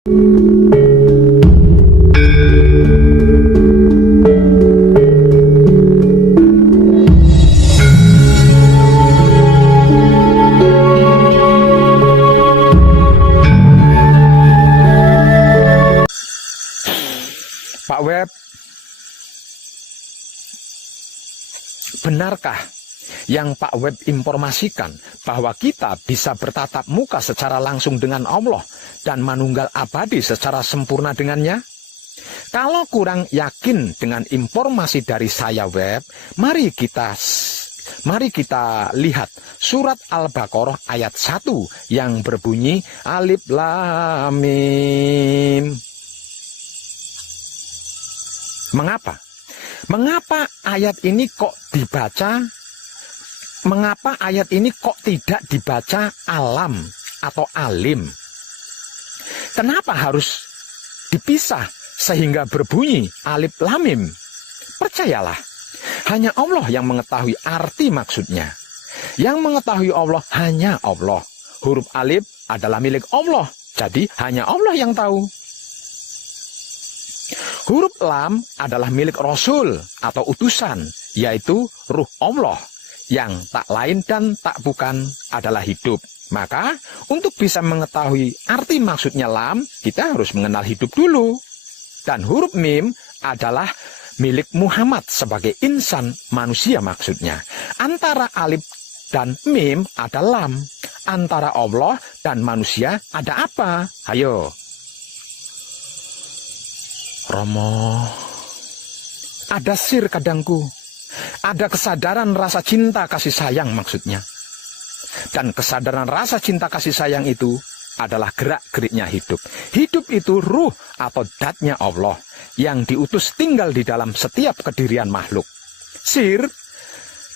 Pak Web, benarkah yang Pak Web informasikan bahwa kita bisa bertatap muka secara langsung dengan Allah dan manunggal abadi secara sempurna dengannya? Kalau kurang yakin dengan informasi dari saya Web, mari kita lihat surat Al-Baqarah ayat 1 yang berbunyi Alif Lam Mim. Mengapa? Mengapa ayat ini kok dibaca? Mengapa ayat ini kok tidak dibaca alam atau alim? Kenapa harus dipisah sehingga berbunyi alif lam mim? Percayalah, hanya Allah yang mengetahui arti maksudnya. Yang mengetahui Allah hanya Allah. Huruf alif adalah milik Allah, jadi hanya Allah yang tahu. Huruf lam adalah milik Rasul atau utusan, yaitu ruh Allah, yang tak lain dan tak bukan adalah hidup. Maka, untuk bisa mengetahui arti maksudnya lam, kita harus mengenal hidup dulu. Dan huruf mim adalah milik Muhammad sebagai insan manusia maksudnya. Antara alif dan mim ada lam. Antara Allah dan manusia ada apa? Ayo. Romo, ada sir kadangku, ada kesadaran rasa cinta kasih sayang maksudnya. Dan kesadaran rasa cinta kasih sayang itu adalah gerak-geriknya hidup. Hidup itu ruh atau datnya Allah yang diutus tinggal di dalam setiap kedirian makhluk. Sir,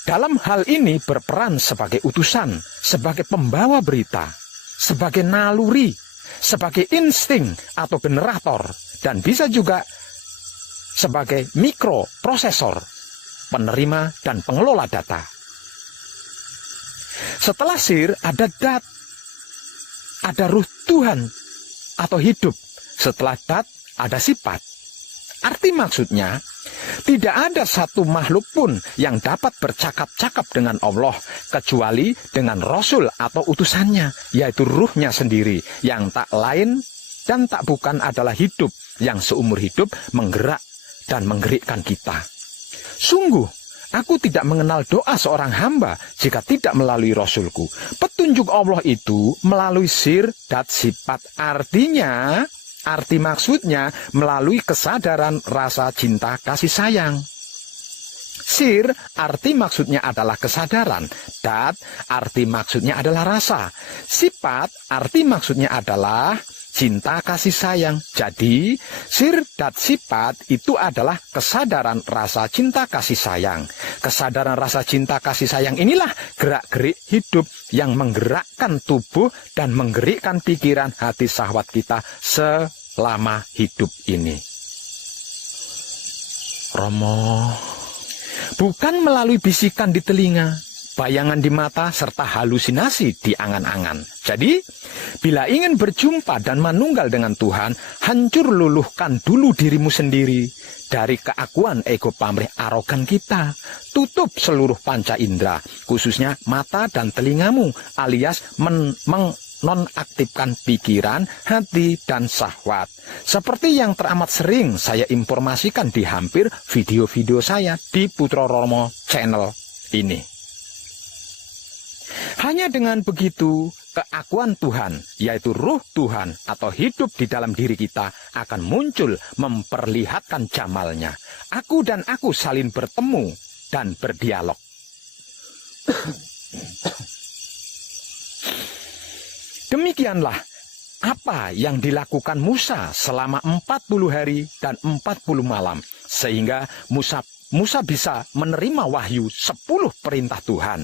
dalam hal ini berperan sebagai utusan, sebagai pembawa berita, sebagai naluri, sebagai insting atau generator, dan bisa juga sebagai mikroprosesor, penerima dan pengelola data. Setelah sir ada dat, ada ruh Tuhan atau hidup. Setelah dat ada sifat. Arti maksudnya, tidak ada satu makhluk pun yang dapat bercakap-cakap dengan Allah kecuali dengan Rasul atau utusannya, yaitu ruhnya sendiri yang tak lain dan tak bukan adalah hidup yang seumur hidup menggerak dan menggerikkan kita. Sungguh, aku tidak mengenal doa seorang hamba jika tidak melalui Rasulku. Petunjuk Allah itu melalui sir dan sifat. Arti maksudnya melalui kesadaran rasa cinta kasih sayang. Sir, arti maksudnya adalah kesadaran. Dat, arti maksudnya adalah rasa. Sifat, arti maksudnya adalah cinta kasih sayang. Jadi, sir dan sifat itu adalah kesadaran rasa cinta kasih sayang. Kesadaran rasa cinta kasih sayang inilah gerak-gerik hidup yang menggerakkan tubuh dan menggerikkan pikiran hati syahwat kita selama hidup ini. Romo, bukan melalui bisikan di telinga, bayangan di mata, serta halusinasi di angan-angan. Jadi, bila ingin berjumpa dan manunggal dengan Tuhan, hancur luluhkan dulu dirimu sendiri dari keakuan ego pamrih arogan kita. Tutup seluruh panca indera, khususnya mata dan telingamu, alias menonaktifkan pikiran, hati, dan syahwat. Seperti yang teramat sering saya informasikan di hampir video-video saya di Putra Romo channel ini. Hanya dengan begitu, keakuan Tuhan, yaitu ruh Tuhan atau hidup di dalam diri kita akan muncul memperlihatkan jamalnya. Aku dan aku saling bertemu dan berdialog. Demikianlah apa yang dilakukan Musa selama 40 hari dan 40 malam, sehingga Musa bisa menerima wahyu 10 perintah Tuhan.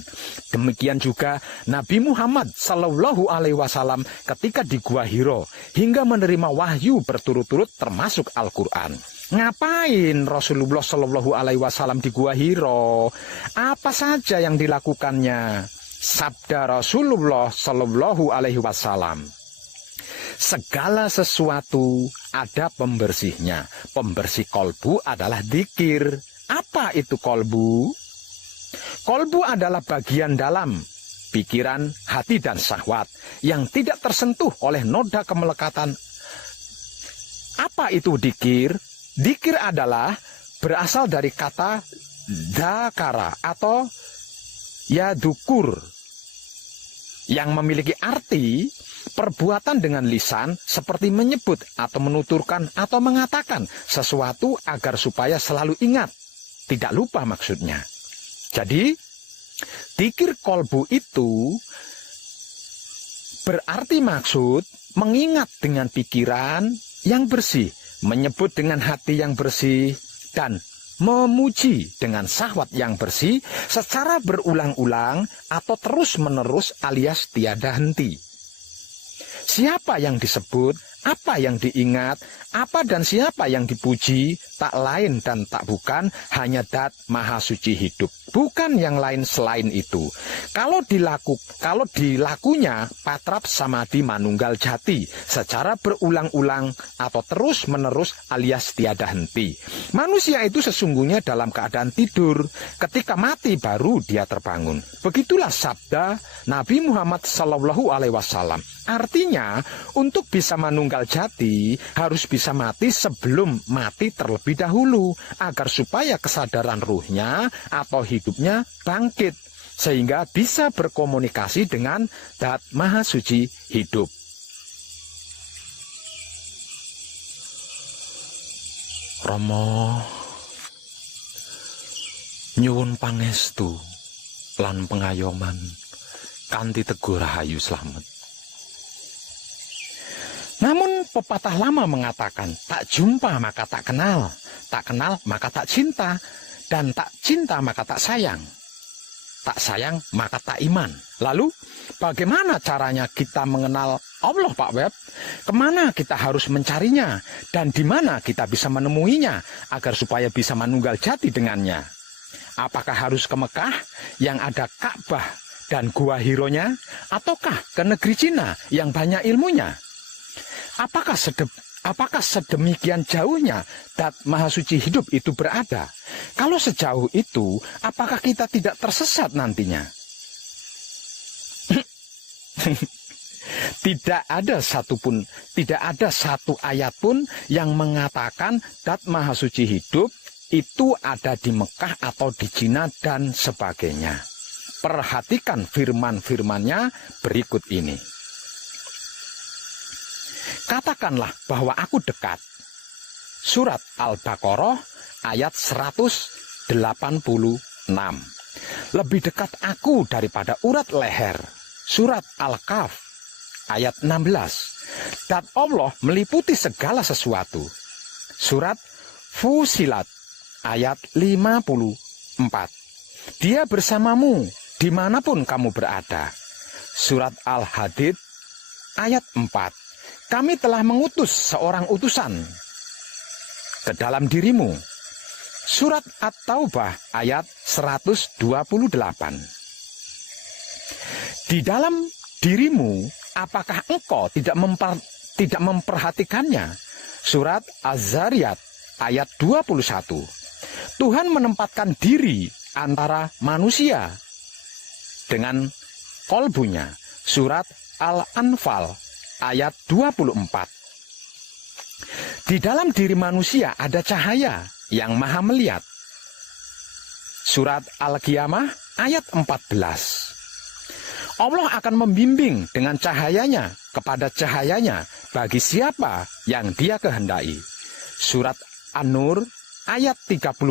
Demikian juga Nabi Muhammad Sallallahu Alaihi Wasallam ketika di Gua Hiro hingga menerima wahyu berturut-turut termasuk Al-Quran. Ngapain Rasulullah Sallallahu Alaihi Wasallam di Gua Hiro? Apa saja yang dilakukannya? Sabda Rasulullah Sallallahu Alaihi Wasallam, Segala sesuatu ada pembersihnya. Pembersih kolbu adalah dzikir. Apa itu kolbu? Kolbu adalah bagian dalam pikiran, hati, dan syahwat yang tidak tersentuh oleh noda kemelekatan. Apa itu dzikir? Dzikir adalah berasal dari kata dzakara atau yadukur yang memiliki arti perbuatan dengan lisan seperti menyebut atau menuturkan atau mengatakan sesuatu agar supaya selalu ingat, tidak lupa maksudnya. Jadi dzikir kolbu itu berarti maksud mengingat dengan pikiran yang bersih, menyebut dengan hati yang bersih, dan memuji dengan syahwat yang bersih secara berulang-ulang atau terus-menerus alias tiada henti. Siapa yang disebut, apa yang diingat, apa dan siapa yang dipuji, tak lain dan tak bukan hanya Dat Maha Suci hidup, bukan yang lain selain itu. Kalau dilakunya patrap samadhi manunggal jati secara berulang-ulang atau terus-menerus alias tiada henti. Manusia itu sesungguhnya dalam keadaan tidur, ketika mati baru dia terbangun. Begitulah sabda Nabi Muhammad SAW. Artinya, untuk bisa manunggal jati harus bisa mati sebelum mati terlebih dahulu, agar supaya kesadaran ruhnya atau hidupnya bangkit, sehingga bisa berkomunikasi dengan Dat Maha Suci hidup. Rama nyuwun pangestu lan pengayoman kanthi Teguh Rahayu Slamet. Namun pepatah lama mengatakan, tak jumpa maka tak kenal maka tak cinta, dan tak cinta maka tak sayang maka tak iman. Lalu bagaimana caranya kita mengenal Allah, Pak Web? Kemana kita harus mencarinya, dan di mana kita bisa menemuinya agar supaya bisa manunggal jati dengannya? Apakah harus ke Mekah yang ada Ka'bah dan Gua Hironya, ataukah ke negeri Cina yang banyak ilmunya? Apakah sedemikian jauhnya Dat Maha Suci hidup itu berada? Kalau sejauh itu, apakah kita tidak tersesat nantinya? Tidak ada satu ayat pun yang mengatakan Dat Maha Suci hidup itu ada di Mekah atau di Cina dan sebagainya. Perhatikan firman-firmannya berikut ini. Katakanlah bahwa aku dekat. Surat Al-Baqarah ayat 186. Lebih dekat aku daripada urat leher. Surat Al-Kahf ayat 16. Dan Allah meliputi segala sesuatu. Surat Fusilat ayat 54. Dia bersamamu dimanapun kamu berada. Surat Al-Hadid ayat 4. Kami telah mengutus seorang utusan ke dalam dirimu. Surat At-Taubah ayat 128. Di dalam dirimu, apakah engkau tidak memperhatikannya? Surat Az-Zariyat ayat 21. Tuhan menempatkan diri antara manusia dengan kolbunya. Surat Al-Anfal ayat 24. Di dalam diri manusia ada cahaya yang maha melihat. Surat Al-Qiyamah ayat 14. Allah akan membimbing dengan cahayanya kepada cahayanya bagi siapa yang Dia kehendaki. Surat An-Nur ayat 35.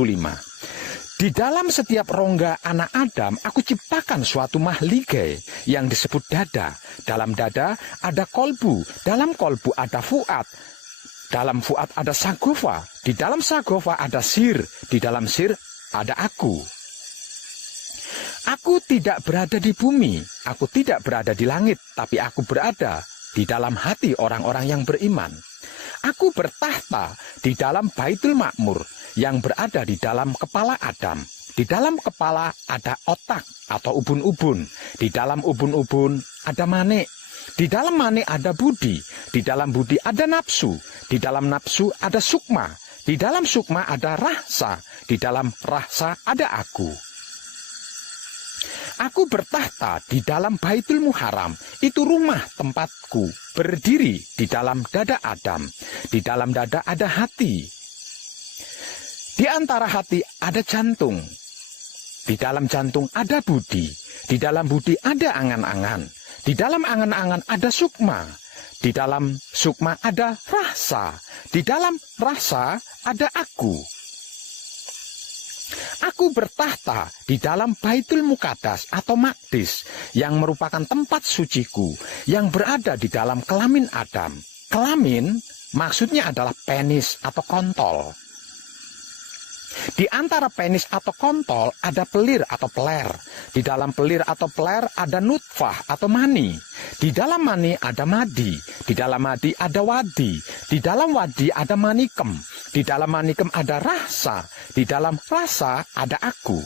Di dalam setiap rongga anak Adam, aku ciptakan suatu mahligai yang disebut dada. Dalam dada ada kolbu, dalam kolbu ada fuad, dalam fuad ada sagofa, di dalam sagofa ada sir, di dalam sir ada aku. Aku tidak berada di bumi, aku tidak berada di langit, tapi aku berada di dalam hati orang-orang yang beriman. Aku bertahta di dalam Baitul Ma'mur yang berada di dalam kepala Adam. Di dalam kepala ada otak atau ubun-ubun. Di dalam ubun-ubun ada manik. Di dalam mani ada budi, di dalam budi ada nafsu, di dalam nafsu ada sukma, di dalam sukma ada rasa, di dalam rasa ada aku. Aku bertahta di dalam Baitul Muharram, itu rumah tempatku, berdiri di dalam dada Adam, di dalam dada ada hati. Di antara hati ada jantung, di dalam jantung ada budi, di dalam budi ada angan-angan, di dalam angan-angan ada sukma, di dalam sukma ada rasa, di dalam rasa ada aku. Aku bertahta di dalam Baitul Muqaddas atau Maqdis, yang merupakan tempat suciku, yang berada di dalam kelamin Adam. Kelamin maksudnya adalah penis atau kontol. Di antara penis atau kontol ada pelir atau peler. Di dalam pelir atau peler ada nutfah atau mani. Di dalam mani ada madi. Di dalam madi ada wadi. Di dalam wadi ada manikem. Di dalam manikem ada rasa. Di dalam rasa ada aku.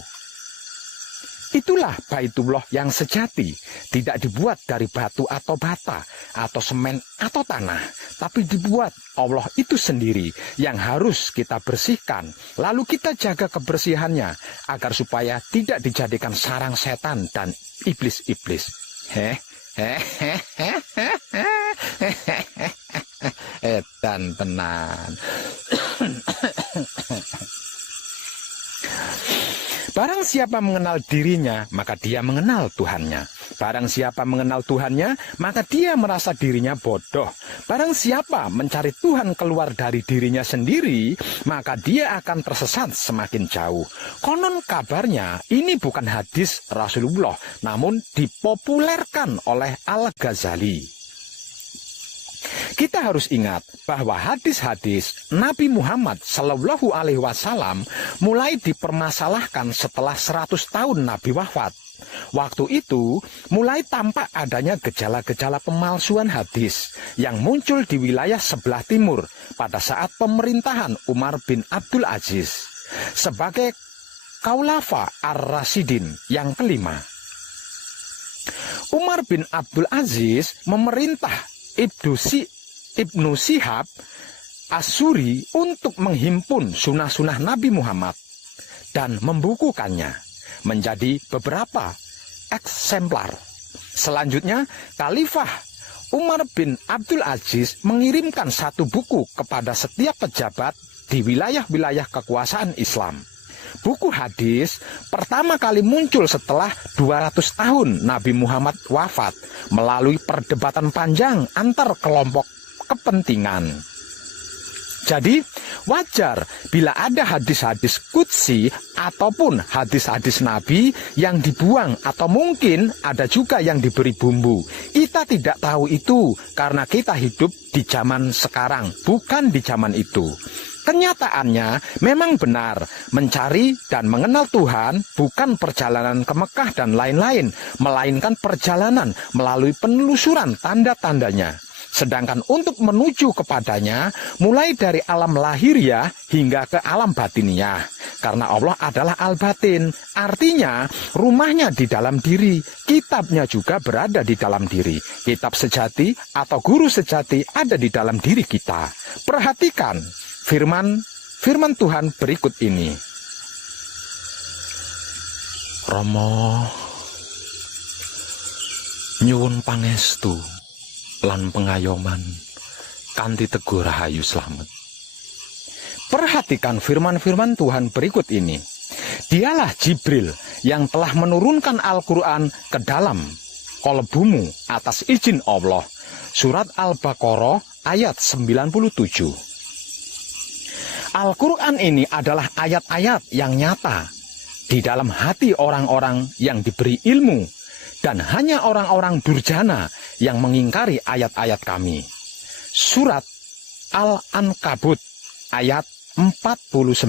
Itulah Baitullah yang sejati, tidak dibuat dari batu atau bata, atau semen atau tanah, tapi dibuat Allah itu sendiri yang harus kita bersihkan. Lalu kita jaga kebersihannya, agar supaya tidak dijadikan sarang setan dan iblis-iblis. Edan tenan. Barang siapa mengenal dirinya, maka dia mengenal Tuhannya. Barang siapa mengenal Tuhannya, maka dia merasa dirinya bodoh. Barang siapa mencari Tuhan keluar dari dirinya sendiri, maka dia akan tersesat semakin jauh. Konon kabarnya, ini bukan hadis Rasulullah, namun dipopulerkan oleh Al-Ghazali. Kita harus ingat bahwa hadis-hadis Nabi Muhammad Shallallahu Alaihi Wasallam mulai dipermasalahkan setelah 100 tahun Nabi wafat. Waktu itu mulai tampak adanya gejala-gejala pemalsuan hadis yang muncul di wilayah sebelah timur pada saat pemerintahan Umar bin Abdul Aziz sebagai Khulafa ar-Rasyidin yang kelima. Umar bin Abdul Aziz memerintah Ibnu Syihab As-Suri untuk menghimpun sunnah-sunnah Nabi Muhammad dan membukukannya menjadi beberapa eksemplar. Selanjutnya, Khalifah Umar bin Abdul Aziz mengirimkan satu buku kepada setiap pejabat di wilayah-wilayah kekuasaan Islam. Buku hadis pertama kali muncul setelah 200 tahun Nabi Muhammad wafat melalui perdebatan panjang antar kelompok kepentingan. Jadi wajar bila ada hadis-hadis qudsi ataupun hadis-hadis Nabi yang dibuang, atau mungkin ada juga yang diberi bumbu. Kita tidak tahu itu karena kita hidup di zaman sekarang, bukan di zaman itu. Kenyataannya memang benar, mencari dan mengenal Tuhan bukan perjalanan ke Mekah dan lain-lain, melainkan perjalanan melalui penelusuran tanda-tandanya. Sedangkan untuk menuju kepadanya, mulai dari alam lahiriah hingga ke alam batiniah. Karena Allah adalah al-batin, artinya rumahnya di dalam diri, kitabnya juga berada di dalam diri. Kitab sejati atau guru sejati ada di dalam diri kita. Perhatikan firman Tuhan berikut ini. Rama nyuwun pangestu lan pengayoman kanthi teguh rahayu slamet. Perhatikan firman-firman Tuhan berikut ini. Dialah Jibril yang telah menurunkan Al-Quran ke dalam kolbumu atas izin Allah. Surat Al-Baqarah ayat 97. Al-Quran ini adalah ayat-ayat yang nyata di dalam hati orang-orang yang diberi ilmu, dan hanya orang-orang durjana yang mengingkari ayat-ayat kami. Surat Al-Ankabut ayat 49.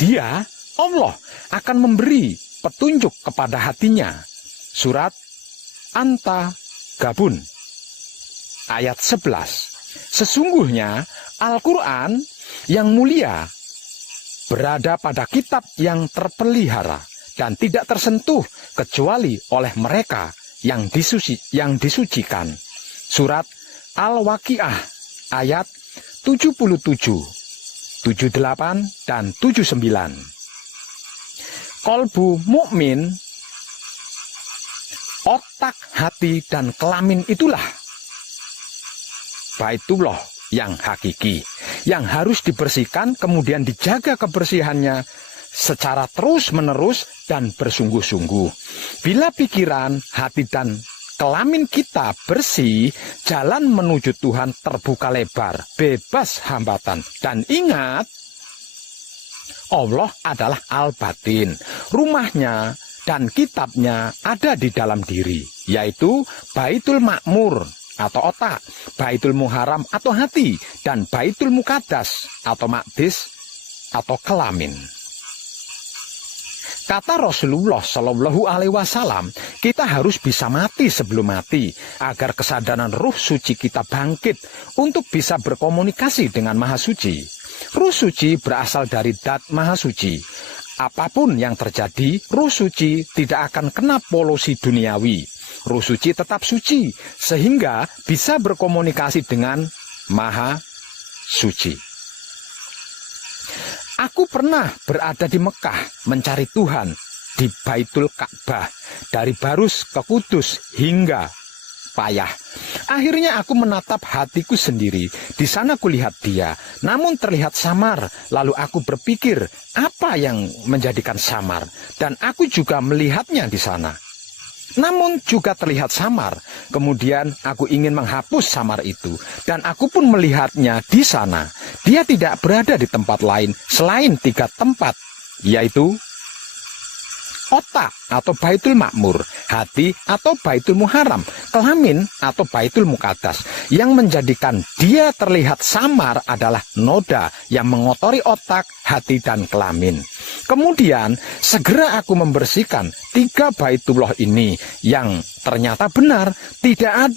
Dia, Allah, akan memberi petunjuk kepada hatinya. Surat An-Tagabun ayat 11. Sesungguhnya Al-Quran yang mulia berada pada kitab yang terpelihara dan tidak tersentuh kecuali oleh mereka yang disucikan. Surat Al-Waqiah ayat 77, 78, dan 79. Kolbu mukmin, otak, hati, dan kelamin itulah Baitullah yang hakiki, yang harus dibersihkan, kemudian dijaga kebersihannya secara terus-menerus dan bersungguh-sungguh. Bila pikiran, hati, dan kelamin kita bersih, jalan menuju Tuhan terbuka lebar, bebas hambatan. Dan ingat, Allah adalah Al-Batin. Rumahnya dan kitabnya ada di dalam diri, yaitu Baitul Ma'mur atau otak, Baitul Muharram atau hati, dan Baitul Muqaddas atau Maqdis atau kelamin. Kata Rasulullah Shallallahu Alaihi Wasallam, kita harus bisa mati sebelum mati, agar kesadaran ruh suci kita bangkit untuk bisa berkomunikasi dengan Maha Suci. Ruh suci berasal dari Dat Maha Suci. Apapun yang terjadi, ruh suci tidak akan kena polusi duniawi. Ruh suci tetap suci, sehingga bisa berkomunikasi dengan Maha Suci. Aku pernah berada di Mekah mencari Tuhan di Baitul Ka'bah, dari Barus ke Kudus hingga payah. Akhirnya aku menatap hatiku sendiri. Di sana kulihat dia, namun terlihat samar. Lalu aku berpikir, apa yang menjadikan samar? Dan aku juga melihatnya di sana, namun juga terlihat samar. Kemudian aku ingin menghapus samar itu, dan aku pun melihatnya di sana. Dia tidak berada di tempat lain selain 3 tempat, yaitu otak atau Baitul Ma'mur, hati atau Baitul Muharram, kelamin atau Baitul Muqaddas. Yang menjadikan dia terlihat samar adalah noda yang mengotori otak, hati, dan kelamin. Kemudian segera aku membersihkan 3 Baitullah ini yang ternyata benar tidak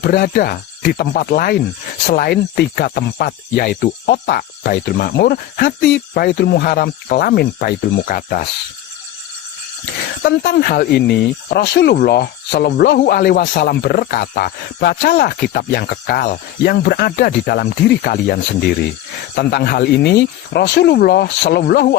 berada di tempat lain selain 3 tempat, yaitu otak Baitul Ma'mur, hati Baitul Muharram, kelamin Baitul Muqaddas. Tentang hal ini Rasulullah Shallallahu Alaihi Wasallam berkata, bacalah kitab yang kekal yang berada di dalam diri kalian sendiri. Tentang hal ini Rasulullah Shallallahu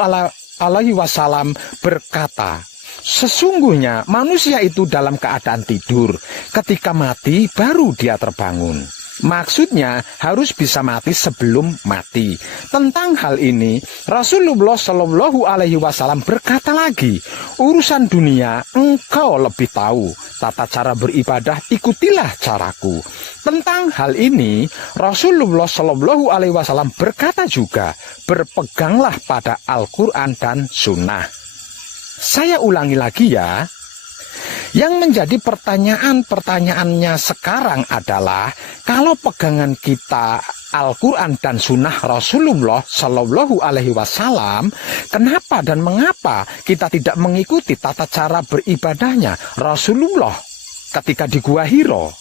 Alaihi Wasallam berkata, sesungguhnya manusia itu dalam keadaan tidur, ketika mati baru dia terbangun. Maksudnya harus bisa mati sebelum mati. Tentang hal ini Rasulullah Shallallahu Alaihi Wasallam berkata lagi, urusan dunia engkau lebih tahu, tata cara beribadah ikutilah caraku. Tentang hal ini Rasulullah Shallallahu Alaihi Wasallam berkata juga, berpeganglah pada Al-Quran dan Sunnah. Saya ulangi lagi ya. Yang menjadi pertanyaannya sekarang adalah, kalau pegangan kita Al-Quran dan Sunnah Rasulullah Shallallahu Alaihi Wasallam, kenapa dan mengapa kita tidak mengikuti tata cara beribadahnya Rasulullah ketika di Gua Hiro?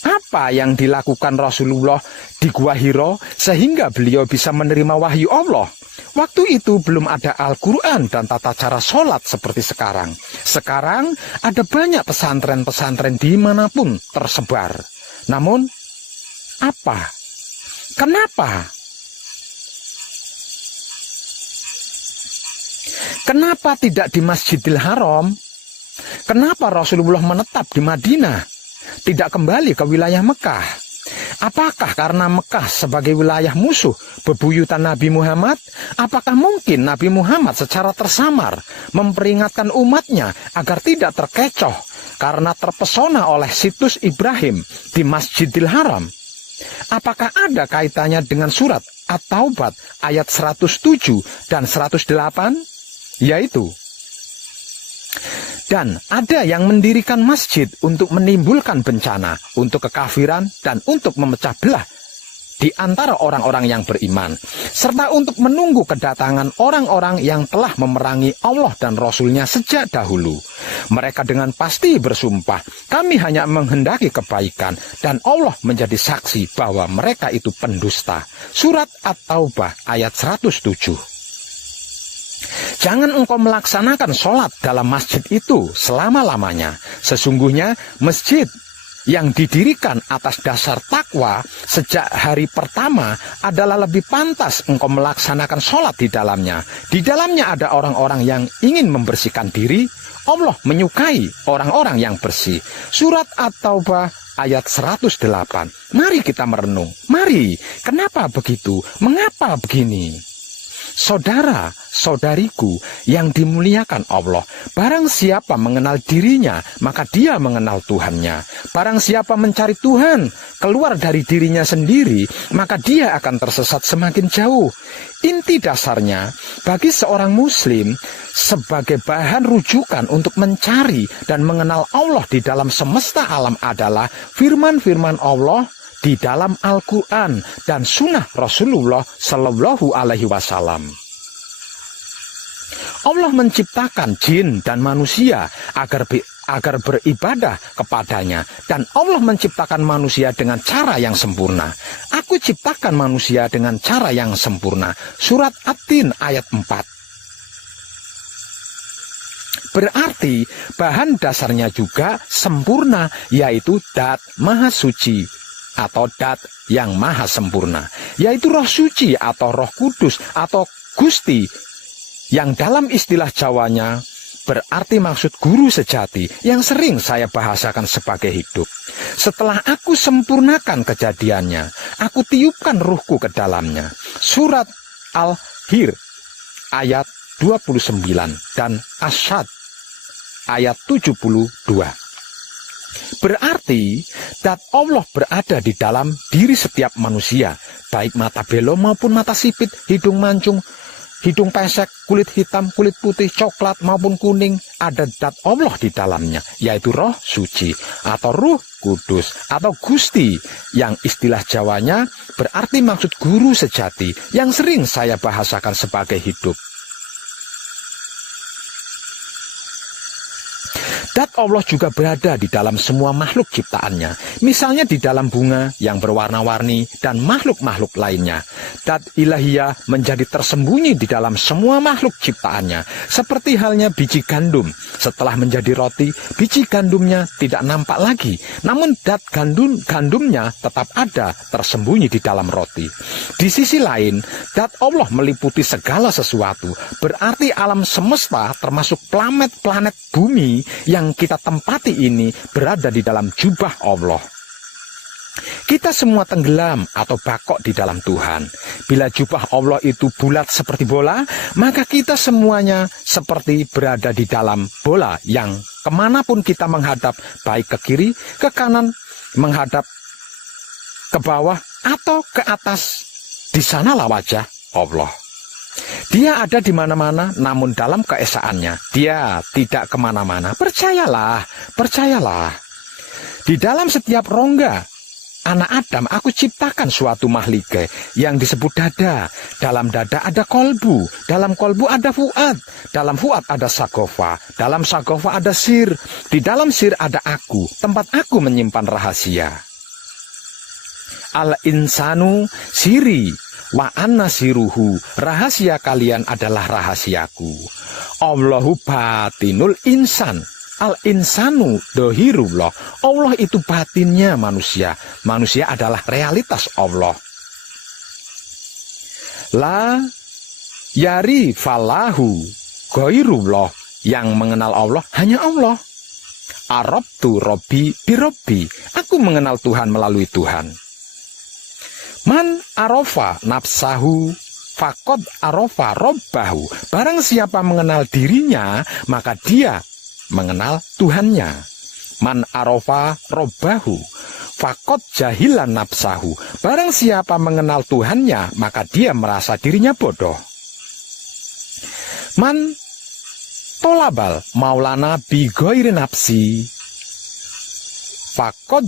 Apa yang dilakukan Rasulullah di Gua Hiro sehingga beliau bisa menerima wahyu Allah? Waktu itu belum ada Al-Quran dan tata cara sholat seperti sekarang. Sekarang ada banyak pesantren-pesantren dimanapun tersebar. Namun, apa? Kenapa? Kenapa tidak di Masjidil Haram? Kenapa Rasulullah menetap di Madinah, tidak kembali ke wilayah Mekah? Apakah karena Mekah sebagai wilayah musuh bebuyutan Nabi Muhammad? Apakah mungkin Nabi Muhammad secara tersamar memperingatkan umatnya agar tidak terkecoh karena terpesona oleh situs Ibrahim di Masjidil Haram? Apakah ada kaitannya dengan surat At-Taubat ayat 107 dan 108? Yaitu, dan ada yang mendirikan masjid untuk menimbulkan bencana, untuk kekafiran, dan untuk memecah belah di antara orang-orang yang beriman, serta untuk menunggu kedatangan orang-orang yang telah memerangi Allah dan Rasul-Nya sejak dahulu. Mereka dengan pasti bersumpah, kami hanya menghendaki kebaikan, dan Allah menjadi saksi bahwa mereka itu pendusta. Surat At-Taubah ayat 107. Jangan engkau melaksanakan sholat dalam masjid itu selama-lamanya. Sesungguhnya masjid yang didirikan atas dasar takwa sejak hari pertama adalah lebih pantas engkau melaksanakan sholat di dalamnya. Di dalamnya ada orang-orang yang ingin membersihkan diri. Allah menyukai orang-orang yang bersih. Surat At-Taubah ayat 108. Mari kita merenung. Mari, kenapa begitu? Mengapa begini? Saudara, saudariku yang dimuliakan Allah, barang siapa mengenal dirinya, maka dia mengenal Tuhannya. Barang siapa mencari Tuhan keluar dari dirinya sendiri, maka dia akan tersesat semakin jauh. Inti dasarnya, bagi seorang muslim, sebagai bahan rujukan untuk mencari dan mengenal Allah di dalam semesta alam adalah firman-firman Allah di dalam Al-Quran dan sunnah Rasulullah Sallallahu Alaihi Wasallam. Allah menciptakan jin dan manusia agar beribadah kepadanya, dan Allah menciptakan manusia dengan cara yang sempurna. Aku ciptakan manusia dengan cara yang sempurna. Surat At-Tin ayat 4. Berarti bahan dasarnya juga sempurna, yaitu Dat Maha Suci atau Dat yang maha sempurna, yaitu Roh Suci atau Roh Kudus atau Gusti, yang dalam istilah Jawanya berarti maksud guru sejati yang sering saya bahasakan sebagai hidup. Setelah aku sempurnakan kejadiannya, aku tiupkan ruhku ke dalamnya. Surat Al-Hir ayat 29 dan Asyad ayat 72. Berarti Dat Allah berada di dalam diri setiap manusia, baik mata belo maupun mata sipit, hidung mancung, hidung pesek, kulit hitam, kulit putih, coklat maupun kuning. Ada Dat Allah di dalamnya, yaitu Roh Suci atau Ruh Kudus atau Gusti, yang istilah Jawanya berarti maksud guru sejati yang sering saya bahasakan sebagai hidup. Dat Allah juga berada di dalam semua makhluk ciptaannya, misalnya di dalam bunga yang berwarna-warni dan makhluk-makhluk lainnya. Dat ilahiyah menjadi tersembunyi di dalam semua makhluk ciptaannya, seperti halnya biji gandum. Setelah menjadi roti, biji gandumnya tidak nampak lagi, namun dat gandumnya tetap ada tersembunyi di dalam roti. Di sisi lain, Dat Allah meliputi segala sesuatu, berarti alam semesta termasuk planet-planet bumi yang kita tempati ini berada di dalam jubah Allah. Kita semua tenggelam atau bakok di dalam Tuhan. Bila jubah Allah itu bulat seperti bola, maka kita semuanya seperti berada di dalam bola yang kemanapun kita menghadap, baik ke kiri, ke kanan, menghadap ke bawah atau ke atas, di sanalah wajah Allah. Dia ada di mana-mana, namun dalam keesaannya dia tidak kemana-mana. Percayalah, percayalah. Di dalam setiap rongga anak Adam, aku ciptakan suatu makhluk yang disebut dada. Dalam dada ada kolbu, dalam kolbu ada fuad, dalam fuad ada sagofa, dalam sagofa ada sir, di dalam sir ada aku, tempat aku menyimpan rahasia. Al-insanu siri wa anna siruhu, rahasia kalian adalah rahasiaku. Allahu batinul insan, al-insanu dohirullah. Allah itu batinnya manusia, manusia adalah realitas Allah. La yari falahu goirullah, yang mengenal Allah hanya Allah. Arabtu robbi birobbi, aku mengenal Tuhan melalui Tuhan. Man arofa nafsahu fakod arofa robbahu, barang siapa mengenal dirinya maka dia mengenal Tuhannya. Man arofa robbahu fakod jahilan nafsahu, barang siapa mengenal Tuhannya maka dia merasa dirinya bodoh. Man tolabal maulana bigoiri nafsi fakod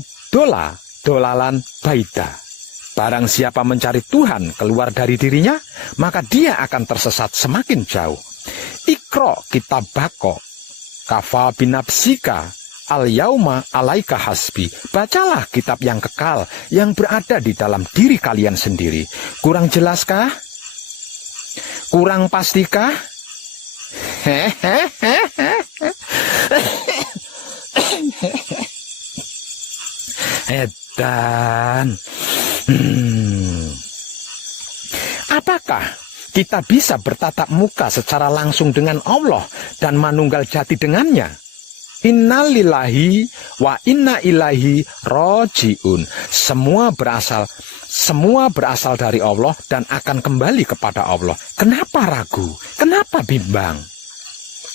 dolalan baida, barang siapa mencari Tuhan keluar dari dirinya, maka dia akan tersesat semakin jauh. Ikro kitabako kafa binapsika al yauma alaika hasbi, bacalah kitab yang kekal yang berada di dalam diri kalian sendiri. Kurang jelaskah? Kurang pastikah? Edan. Apakah kita bisa bertatap muka secara langsung dengan Allah dan manunggal jati dengannya? Innalillahi wa inna ilaihi rojiun. Semua berasal dari Allah dan akan kembali kepada Allah. Kenapa ragu? Kenapa bimbang?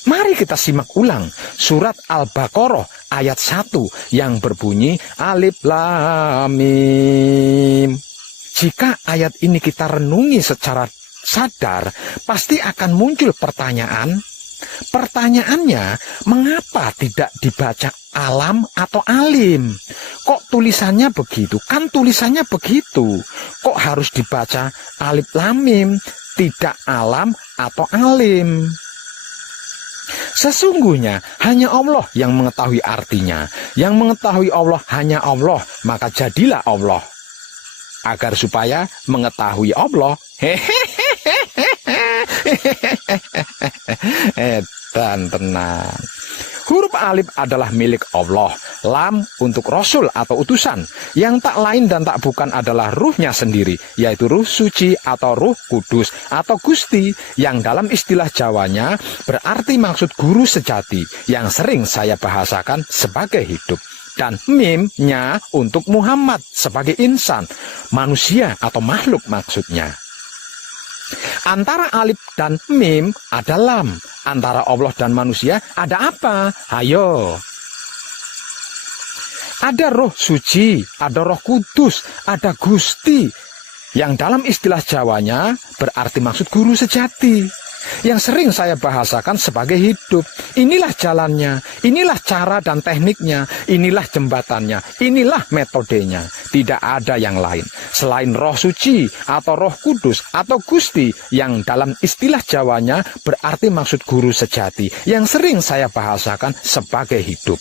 Mari kita simak ulang surat Al-Baqarah ayat 1 yang berbunyi Alif Lam Mim. Jika ayat ini kita renungi secara sadar, pasti akan muncul pertanyaan. Pertanyaannya, mengapa tidak dibaca alam atau alim? Kok tulisannya begitu? Kan tulisannya begitu. Kok harus dibaca Alif Lam Mim, tidak alam atau alim? Sesungguhnya hanya Allah yang mengetahui artinya. Yang mengetahui Allah hanya Allah, maka jadilah Allah. Agar supaya mengetahui Allah, dan tenang. Huruf alif adalah milik Allah. Lam untuk Rasul atau utusan. Yang tak lain dan tak bukan adalah ruhnya sendiri, yaitu ruh suci atau ruh kudus atau Gusti, yang dalam istilah Jawanya berarti maksud guru sejati, yang sering saya bahasakan sebagai hidup. Dan mimnya untuk Muhammad sebagai insan, manusia atau makhluk maksudnya. Antara alif dan mim ada lam. Antara Allah dan manusia ada apa? Ayo. Ada roh suci, ada roh kudus, ada Gusti, yang dalam istilah Jawanya berarti maksud guru sejati, yang sering saya bahasakan sebagai hidup. Inilah jalannya, inilah cara dan tekniknya, inilah jembatannya, inilah metodenya. Tidak ada yang lain selain roh suci atau roh kudus atau Gusti, yang dalam istilah Jawanya berarti maksud guru sejati, yang sering saya bahasakan sebagai hidup.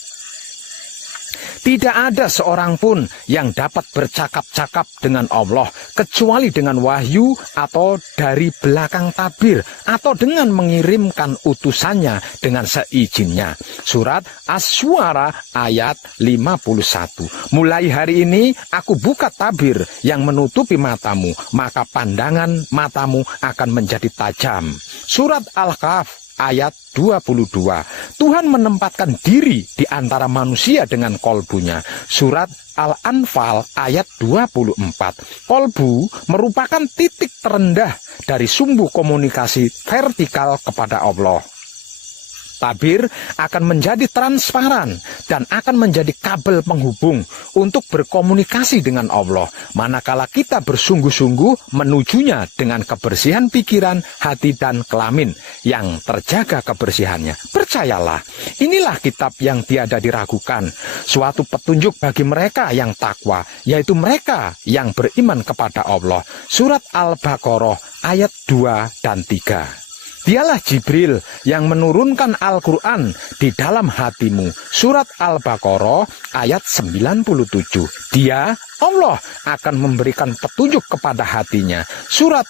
Tidak ada seorang pun yang dapat bercakap-cakap dengan Allah kecuali dengan wahyu atau dari belakang tabir atau dengan mengirimkan utusannya dengan seizinnya. Surat Asy-Syu'ara ayat 51. Mulai hari ini aku buka tabir yang menutupi matamu, maka pandangan matamu akan menjadi tajam. Surat Al-Kahf ayat 22. Tuhan menempatkan diri di antara manusia dengan kolbunya. Surat Al-Anfal ayat 24. Kolbu merupakan titik terendah dari sumbu komunikasi vertikal kepada Allah. Tabir akan menjadi transparan dan akan menjadi kabel penghubung untuk berkomunikasi dengan Allah, manakala kita bersungguh-sungguh menujunya dengan kebersihan pikiran, hati, dan kelamin yang terjaga kebersihannya. Percayalah, inilah kitab yang tiada diragukan, suatu petunjuk bagi mereka yang takwa, yaitu mereka yang beriman kepada Allah. Surat Al-Baqarah ayat 2 dan 3. Dialah Jibril yang menurunkan Al-Quran di dalam hatimu. Surat Al-Baqarah ayat 97. Dia, Allah, akan memberikan petunjuk kepada hatinya. Surat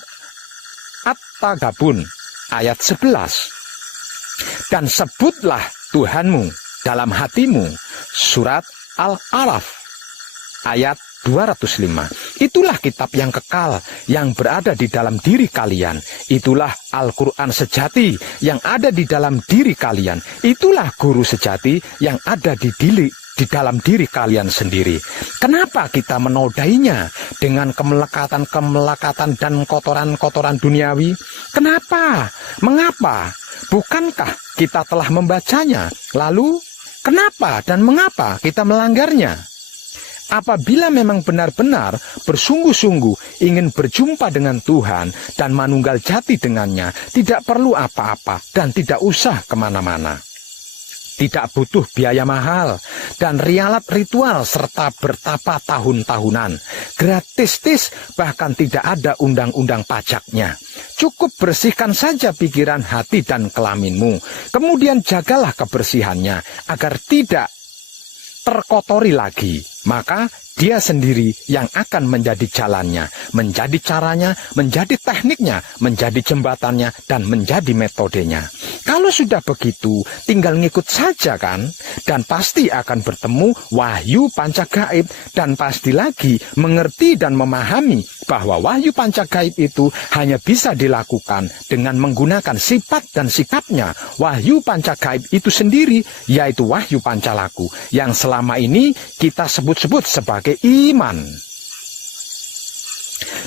At-Tagabun ayat 11. Dan sebutlah Tuhanmu dalam hatimu. Surat Al-Araf ayat 205. Itulah kitab yang kekal yang berada di dalam diri kalian. Itulah Al-Quran sejati yang ada di dalam diri kalian. Itulah guru sejati yang ada di dalam diri kalian sendiri. Kenapa kita menodainya dengan kemelekatan-kemelekatan dan kotoran-kotoran duniawi? Kenapa? Mengapa? Bukankah kita telah membacanya? Lalu, kenapa dan mengapa kita melanggarnya? Apabila memang benar-benar bersungguh-sungguh ingin berjumpa dengan Tuhan dan manunggal jati dengannya, tidak perlu apa-apa dan tidak usah kemana-mana. Tidak butuh biaya mahal dan rialat ritual serta bertapa tahun-tahunan. Gratis, bahkan tidak ada undang-undang pajaknya. Cukup bersihkan saja pikiran, hati, dan kelaminmu. Kemudian jagalah kebersihannya agar tidak terkotori lagi. maka dia sendiri yang akan menjadi jalannya, menjadi caranya, menjadi tekniknya, menjadi jembatannya, dan menjadi metodenya. Kalau sudah begitu, tinggal ngikut saja kan? Dan pasti akan bertemu wahyu pancagaib, dan pasti lagi mengerti dan memahami bahwa wahyu pancagaib itu hanya bisa dilakukan dengan menggunakan sifat dan sikapnya wahyu pancagaib itu sendiri, yaitu wahyu pancalaku, yang selama ini kita sebut-sebut sebagai iman.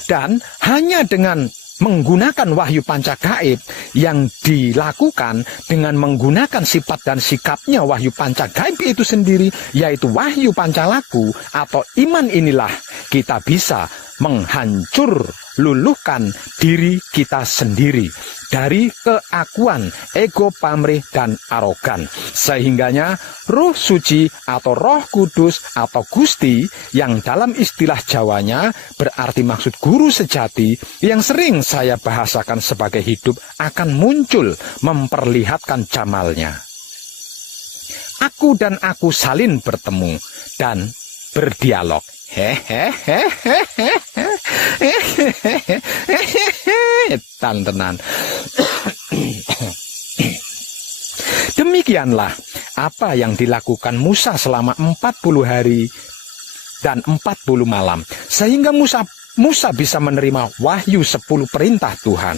Dan hanya dengan menggunakan wahyu pancagaib yang dilakukan dengan menggunakan sifat dan sikapnya wahyu pancagaib itu sendiri, yaitu wahyu pancalaku atau iman, inilah kita bisa menghancur luluhkan diri kita sendiri dari keakuan, ego, pamrih, dan arogan. Sehingganya Roh Suci atau Roh Kudus atau Gusti, yang dalam istilah Jawanya berarti maksud guru sejati, yang sering saya bahasakan sebagai hidup, akan muncul memperlihatkan jamalnya. Aku dan aku salin bertemu dan berdialog. Tenan. Demikianlah apa yang dilakukan Musa selama 40 hari dan 40 malam, sehingga Musa bisa menerima wahyu 10 perintah Tuhan.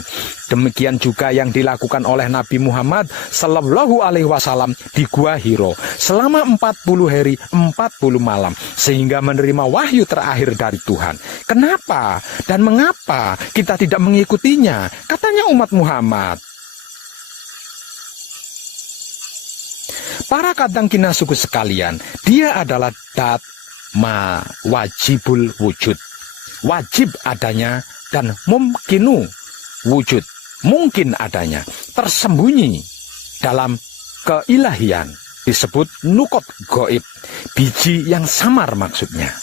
Demikian juga yang dilakukan oleh Nabi Muhammad Sallallahu Alaihi Wasallam di Gua Hiro selama 40 hari 40 malam, sehingga menerima wahyu terakhir dari Tuhan. Kenapa dan mengapa kita tidak mengikutinya? Katanya umat Muhammad. Para kadang kina suku sekalian, dia adalah dat ma wajibul wujud, wajib adanya, dan mumkinu wujud, mungkin adanya, tersembunyi dalam keilahian, disebut nukot goib, biji yang samar maksudnya.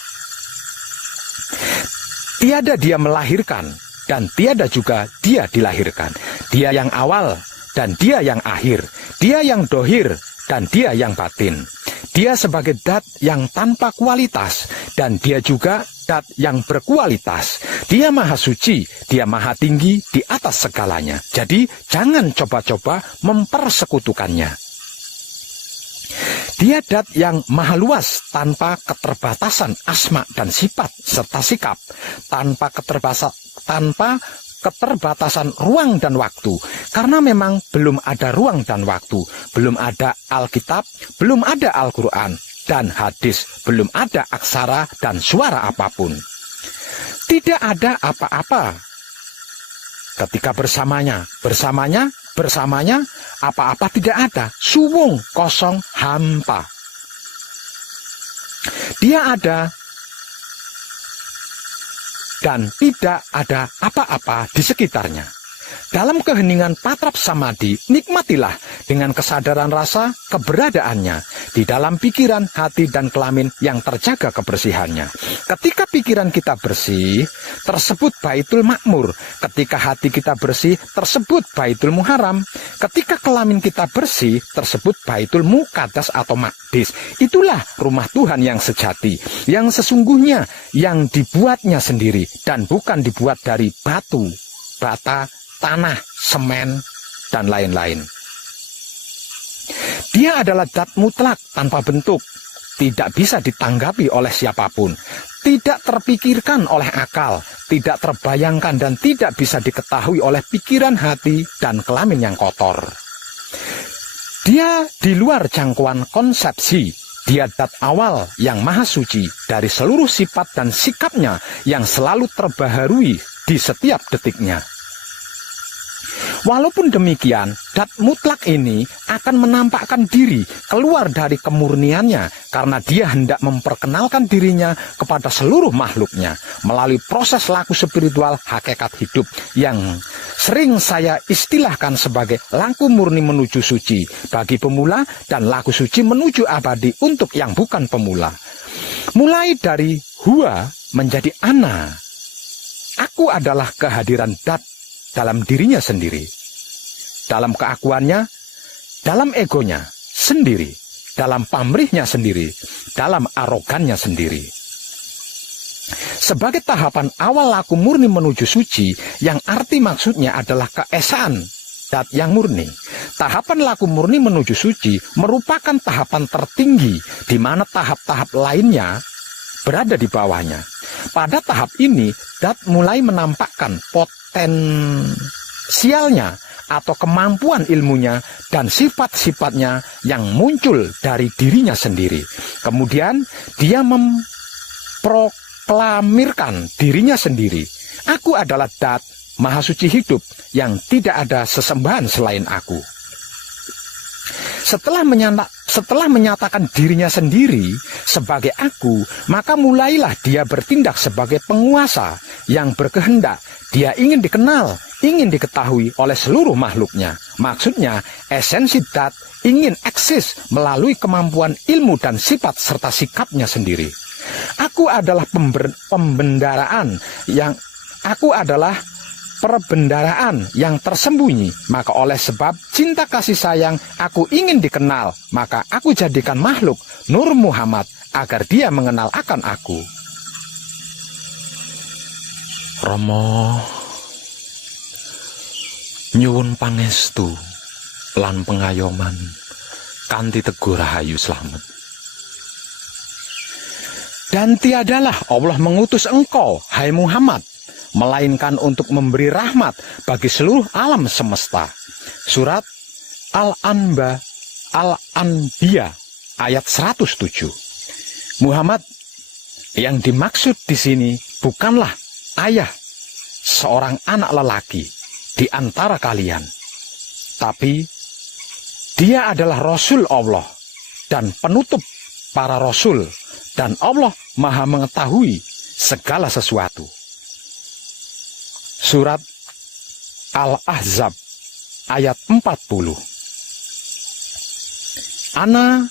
Tiada dia melahirkan dan tiada juga dia dilahirkan. Dia yang awal dan dia yang akhir, dia yang dohir dan dia yang batin. Dia sebagai dat yang tanpa kualitas, dan dia juga dat yang berkualitas. Dia maha suci, dia maha tinggi di atas segalanya. Jadi jangan coba-coba mempersekutukannya. Dia dat yang maha luas, tanpa keterbatasan asma dan sifat serta sikap, tanpa keterbatasan ruang dan waktu, karena memang belum ada ruang dan waktu, belum ada Alkitab, belum ada Al-Quran dan hadis, belum ada aksara dan suara apapun. Tidak ada apa-apa ketika bersamanya, apa-apa tidak ada, suwung, kosong, hampa. Dia ada dan tidak ada apa-apa di sekitarnya. Dalam keheningan patrap samadhi, nikmatilah dengan kesadaran rasa keberadaannya di dalam pikiran, hati, dan kelamin yang terjaga kebersihannya. Ketika pikiran kita bersih, tersebut baitul makmur. Ketika hati kita bersih, tersebut baitul muharam. Ketika kelamin kita bersih, tersebut baitul muqaddas atau maqdis. Itulah rumah Tuhan yang sejati, yang sesungguhnya, yang dibuatnya sendiri dan bukan dibuat dari batu, bata, tanah, semen, dan lain-lain. Dia adalah zat mutlak tanpa bentuk, tidak bisa ditanggapi oleh siapapun, tidak terpikirkan oleh akal, tidak terbayangkan, dan tidak bisa diketahui oleh pikiran, hati, dan kelamin yang kotor. Dia di luar jangkauan konsepsi. Dia zat awal yang maha suci dari seluruh sifat dan sikapnya yang selalu terbaharui di setiap detiknya. Walaupun demikian, zat mutlak ini akan menampakkan diri keluar dari kemurniannya karena dia hendak memperkenalkan dirinya kepada seluruh makhluknya melalui proses laku spiritual hakikat hidup yang sering saya istilahkan sebagai laku murni menuju suci bagi pemula dan laku suci menuju abadi untuk yang bukan pemula. Mulai dari huwa menjadi ana. Aku adalah kehadiran zat dalam dirinya sendiri, dalam keakuannya, dalam egonya sendiri, dalam pamrihnya sendiri, dalam arogannya sendiri. Sebagai tahapan awal laku murni menuju suci, yang arti maksudnya adalah keesaan dat yang murni. Tahapan laku murni menuju suci merupakan tahapan tertinggi di mana tahap-tahap lainnya berada di bawahnya. Pada tahap ini, dat mulai menampakkan potensialnya atau kemampuan ilmunya dan sifat-sifatnya yang muncul dari dirinya sendiri. Kemudian dia memproklamirkan dirinya sendiri. Aku adalah Dat, Maha Suci hidup, yang tidak ada sesembahan selain aku. Setelah menyatakan dirinya sendiri sebagai aku, maka mulailah dia bertindak sebagai penguasa yang berkehendak. Dia ingin dikenal, ingin diketahui oleh seluruh makhluknya. Maksudnya, esensi Dat ingin eksis melalui kemampuan ilmu dan sifat serta sikapnya sendiri. Aku adalah perbendaraan yang tersembunyi. Maka oleh sebab cinta kasih sayang aku ingin dikenal, maka aku jadikan makhluk Nur Muhammad agar dia mengenal akan aku. Rama nyuwun pangestu lan pengayoman kanthi Teguh Rahayu Slamet. Dan tiadalah Allah mengutus engkau, hai Muhammad, melainkan untuk memberi rahmat bagi seluruh alam semesta. Surat Al-Anbiya ayat 107. Muhammad yang dimaksud di sini bukanlah ayah seorang anak lelaki di antara kalian, tapi dia adalah Rasul Allah dan penutup para Rasul, dan Allah Maha mengetahui segala sesuatu. Surat Al-Ahzab ayat 40. Ana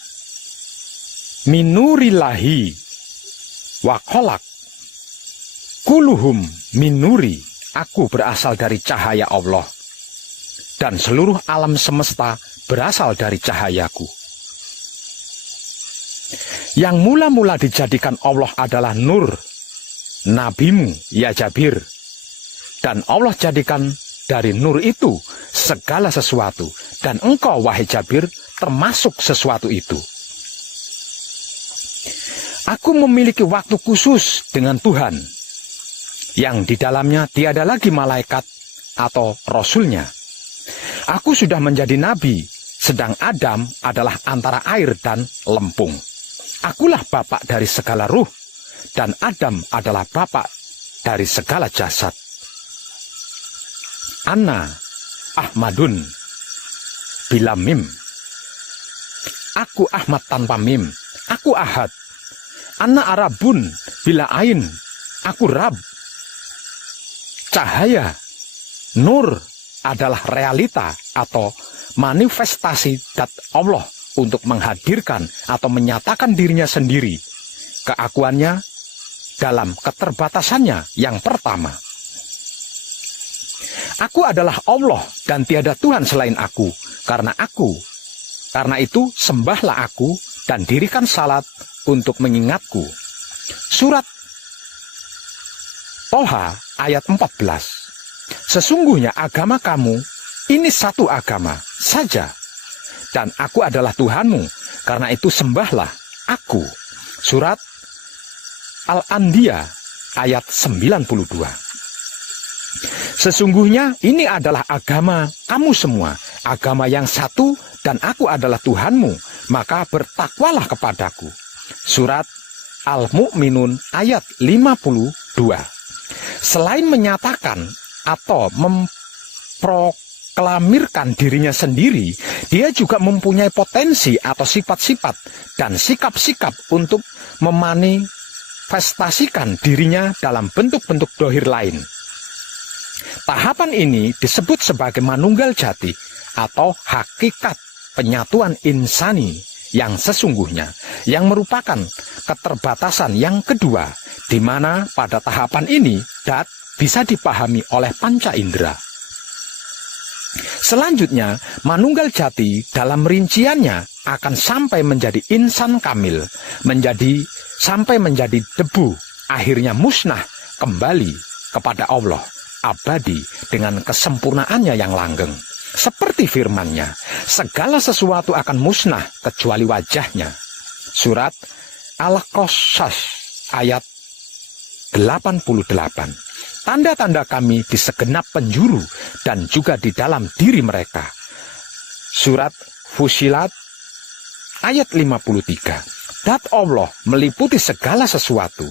minurillahi wa kholak kuluhum minuri. Aku berasal dari cahaya Allah, dan seluruh alam semesta berasal dari cahayaku. Yang mula-mula dijadikan Allah adalah Nur, nabimu ya Jabir, dan Allah jadikan dari Nur itu segala sesuatu, dan engkau wahai Jabir termasuk sesuatu itu. Aku memiliki waktu khusus dengan Tuhan, yang di dalamnya tiada lagi malaikat atau rasulnya. Aku sudah menjadi nabi, sedang Adam adalah antara air dan lempung. Akulah bapak dari segala ruh, dan Adam adalah bapak dari segala jasad. Ana Ahmadun bila mim. Aku Ahmad tanpa mim. Aku Ahad. Ana Arabun bila ain. Aku Rab. Cahaya, Nur adalah realita atau manifestasi dat Allah untuk menghadirkan atau menyatakan dirinya sendiri, keakuannya dalam keterbatasannya yang pertama. Aku adalah Allah dan tiada Tuhan selain aku. Karena itu sembahlah aku dan dirikan salat untuk mengingatku. Surat Toha ayat 14. Sesungguhnya agama kamu ini satu agama saja, dan aku adalah Tuhanmu, karena itu sembahlah aku. Surat Al-Anbiya ayat 92. Sesungguhnya ini adalah agama kamu semua, agama yang satu, dan aku adalah Tuhanmu, maka bertakwalah kepadaku. Surat Al-Mu'minun ayat 52. Selain menyatakan atau memproklamirkan dirinya sendiri, dia juga mempunyai potensi atau sifat-sifat dan sikap-sikap untuk memanifestasikan dirinya dalam bentuk-bentuk dohir lain. Tahapan ini disebut sebagai manunggal jati atau hakikat penyatuan insani yang sesungguhnya, yang merupakan keterbatasan yang kedua, di mana pada tahapan ini Dat bisa dipahami oleh panca indera. Selanjutnya, manunggal jati dalam rinciannya akan sampai menjadi insan kamil, sampai menjadi debu akhirnya musnah kembali kepada Allah abadi dengan kesempurnaannya yang langgeng. Seperti firman-Nya, segala sesuatu akan musnah kecuali wajah-Nya. Surat Al-Qasas ayat 88. Tanda-tanda kami di segenap penjuru dan juga di dalam diri mereka. Surat Fusilat ayat 53. Dat Allah meliputi segala sesuatu.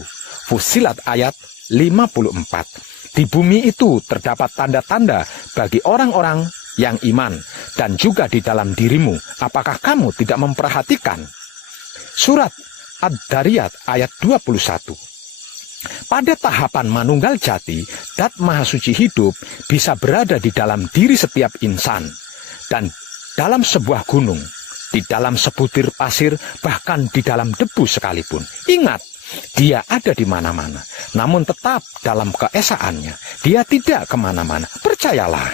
Fusilat ayat 54. Di bumi itu terdapat tanda-tanda bagi orang-orang yang iman dan juga di dalam dirimu. Apakah kamu tidak memperhatikan? Surat Ad-Dariyat ayat 21. Pada tahapan manunggal jati, Dat Maha Suci hidup bisa berada di dalam diri setiap insan dan dalam sebuah gunung, di dalam sebutir pasir, bahkan di dalam debu sekalipun. Ingat, Dia ada di mana-mana, namun tetap dalam keesaannya. Dia tidak kemana-mana. Percayalah.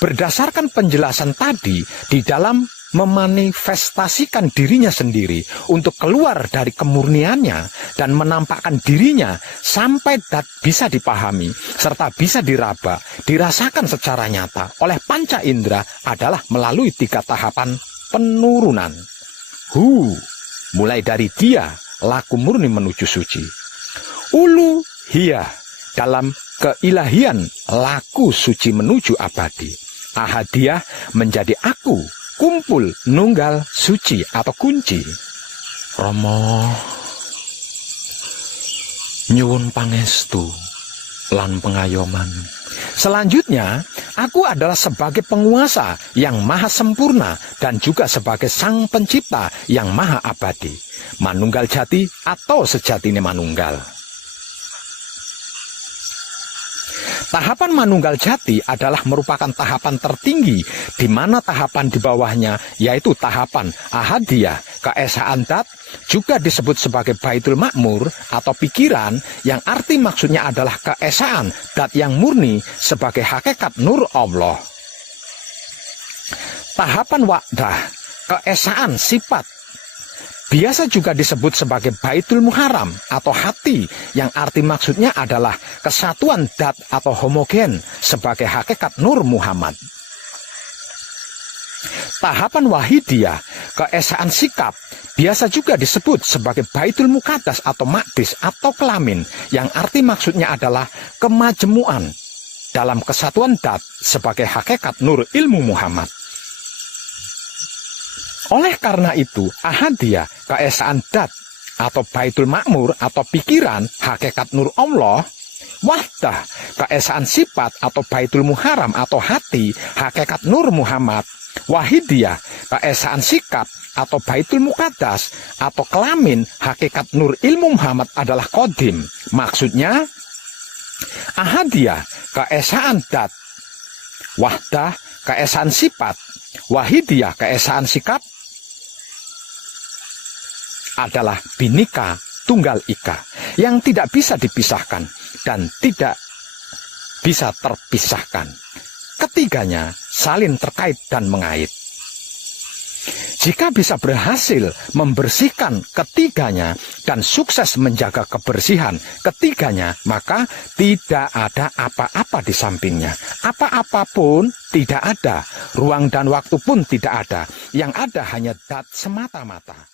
Berdasarkan penjelasan tadi, di dalam memanifestasikan dirinya sendiri untuk keluar dari kemurniannya dan menampakkan dirinya sampai bisa dipahami serta bisa diraba, dirasakan secara nyata oleh panca indera adalah melalui 3 tahapan penurunan. Mulai dari Dia, laku murni menuju suci. Ulu Hia, dalam keilahian, laku suci menuju abadi. Ahadiyah menjadi aku, kumpul nunggal suci atau kunci. Rama nyuwun pangestu lan pengayoman. Selanjutnya, aku adalah sebagai penguasa yang maha sempurna dan juga sebagai sang pencipta yang maha abadi. Manunggal jati atau sejatine manunggal. Tahapan manunggal jati adalah merupakan tahapan tertinggi, di mana tahapan di bawahnya yaitu tahapan ahadiyah, keesaan Dat, juga disebut sebagai Baitul Makmur atau pikiran, yang arti maksudnya adalah keesaan Dat yang murni sebagai hakikat nur Allah. Tahapan wa'dah, keesaan sifat, biasa juga disebut sebagai Baitul Muharram atau hati, yang arti maksudnya adalah kesatuan Dat atau homogen sebagai hakikat Nur Muhammad. Tahapan Wahidiyah, keesaan sikap, biasa juga disebut sebagai Baitul Muqaddas atau Maqdis atau kelamin, yang arti maksudnya adalah kemajemuan dalam kesatuan Dat sebagai hakikat Nur Ilmu Muhammad. Oleh karena itu, ahadiyah, keesaan Dat atau Baitul Makmur atau pikiran, hakikat nur Allah, wahdah, keesaan sifat atau Baitul Muharram atau hati, hakikat nur Muhammad, wahidiyah, keesaan sikap atau Baitul Muqaddas atau kelamin, hakikat nur ilmu Muhammad adalah Qadim. Maksudnya, ahadiyah, keesaan Dat, wahdah, keesaan sifat, wahidiyah, keesaan sikap, adalah binika tunggal ika yang tidak bisa dipisahkan dan tidak bisa terpisahkan. Ketiganya saling terkait dan mengait. Jika bisa berhasil membersihkan ketiganya dan sukses menjaga kebersihan ketiganya, maka tidak ada apa-apa di sampingnya. Apa-apapun tidak ada, ruang dan waktu pun tidak ada. Yang ada hanya Dat semata-mata.